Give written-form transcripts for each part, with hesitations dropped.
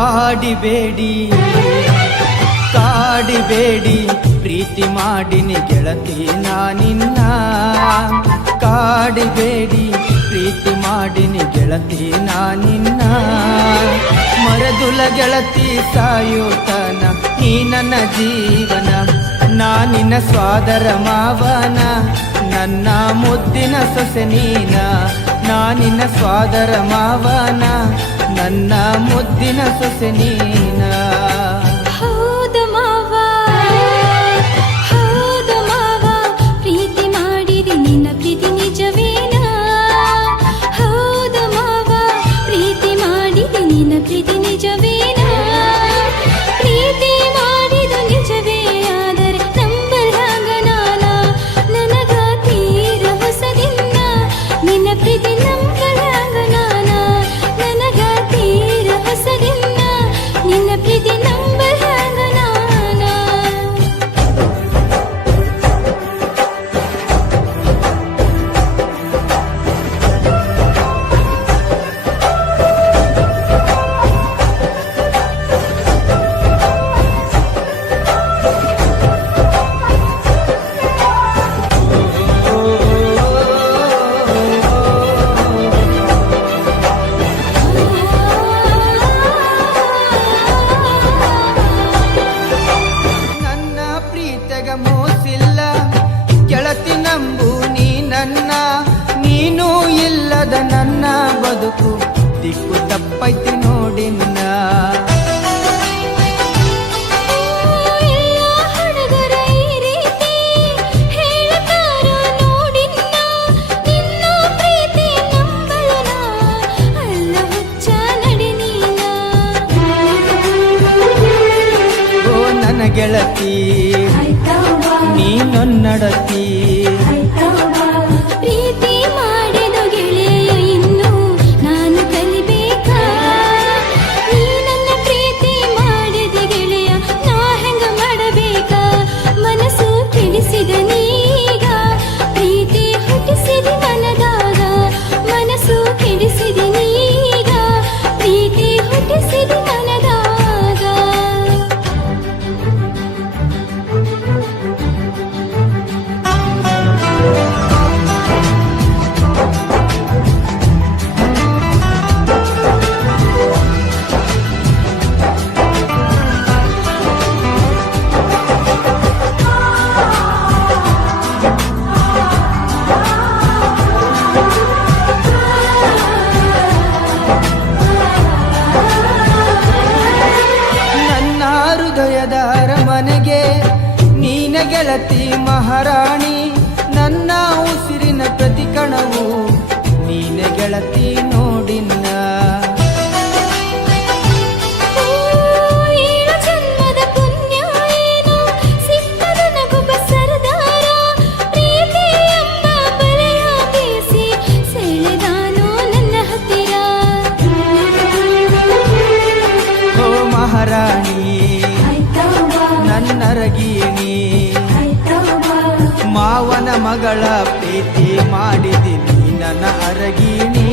ಕಾಡಿಬೇಡಿ ಕಾಡಿಬೇಡಿ ಪ್ರೀತಿ ಮಾಡಿನಿ ಗೆಳತಿ ನಾನಿನ್ನ ಕಾಡಿಬೇಡಿ ಪ್ರೀತಿ ಮಾಡಿನಿ ಗೆಳತಿ ನಾನಿನ್ನ ಮರದುಲ ಗೆಳತಿ ಸಾಯುತನ ನೀ ನನ್ನ ಜೀವನ ನಾನಿನ ಸ್ವಾದರ ಮಾವನ ನನ್ನ ಮುದ್ದಿನ ಸೊಸೆ ನೀನ ನಾನಿನ ಸ್ವಾದರ ಮಾವನ ನನ್ನ ಮುದ್ದಿನ ಸೊಸೆ ನೀನ ಮೋಸಿಲ್ಲ ಗೆಳತಿ ನಂಬು ನೀ ನನ್ನ ನೀನು ಇಲ್ಲದ ನನ್ನ ಬದುಕು ದಿಕ್ಕು ತಪ್ಪೈತಿ ನೋಡಿನ್ನ ಗೆಳತಿ ನೀನೊನ್ನಡತಿ ಪ್ರೀತಿ ಮಾಡಿದ ಗೆಳೆಯ ಇನ್ನು ನಾನು ಕಲಿಬೇಕಾ ನೀ ನನ್ನ ಪ್ರೀತಿ ಮಾಡಿದ ಗೆಳೆಯ ನಾ ಹೆಂಗ ಮಾಡಬೇಕಾ ಮನಸ್ಸು ಕೆಡಿಸಿದ ನೀಗ ಪ್ರೀತಿ ಹುಟ್ಟಿಸಿದ ಮನದಾಗ ಮನಸ್ಸು ಕೆಡಿಸಿದ ನೀಗ ಪ್ರೀತಿ ಹುಟ್ಟಿಸಿದ ಮನದಾಗ ಅರಮನೆಗೆ ನೀನ ಗೆಳತಿ ಮಹಾರಾಣಿ ನನ್ನ ಉಸಿರಿನ ಪ್ರತಿ ಕಣವು ನೀನ ಗೆಳತಿ ನೋಡಿನ್ನ ಮಹಾರಾಣಿ ನನ್ನರಗೀಣಿ ಮಾವನ ಮಗಳ ಪ್ರೀತಿ ಮಾಡಿದಿನಿ ನನ್ನ ಅರಗೀಣಿ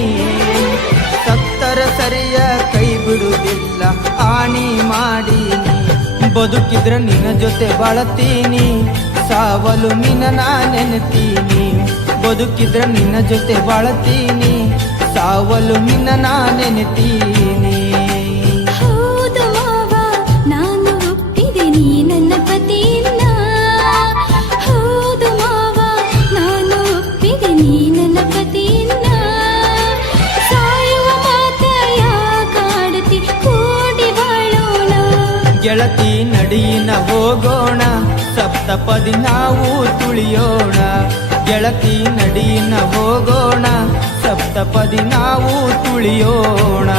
ಸತ್ತರ ಸರಿಯ ಕೈ ಬಿಡುವುದಿಲ್ಲ ಆಣಿ ಮಾಡೀನಿ ಬದುಕಿದ್ರ ನಿನ್ನ ಜೊತೆ ಬಾಳತೀನಿ ಸಾವಲು ನಿನ್ನ ನಾ ನೆನೆತೀನಿ ಬದುಕಿದ್ರ ನಿನ್ನ ಜೊತೆ ಬಾಳತೀನಿ ಸಾವಲು ನಿನ್ನ ನಾ ನೆನೆತೀನಿ ಗೆಳತಿ ನಡಿಯಿನ ಹೋಗೋಣ ಸಪ್ತಪದಿ ನಾವು ತುಳಿಯೋಣ ಗೆಳತಿ ನಡಿಯಿನ ಹೋಗೋಣ ಸಪ್ತಪದಿ ನಾವು ತುಳಿಯೋಣ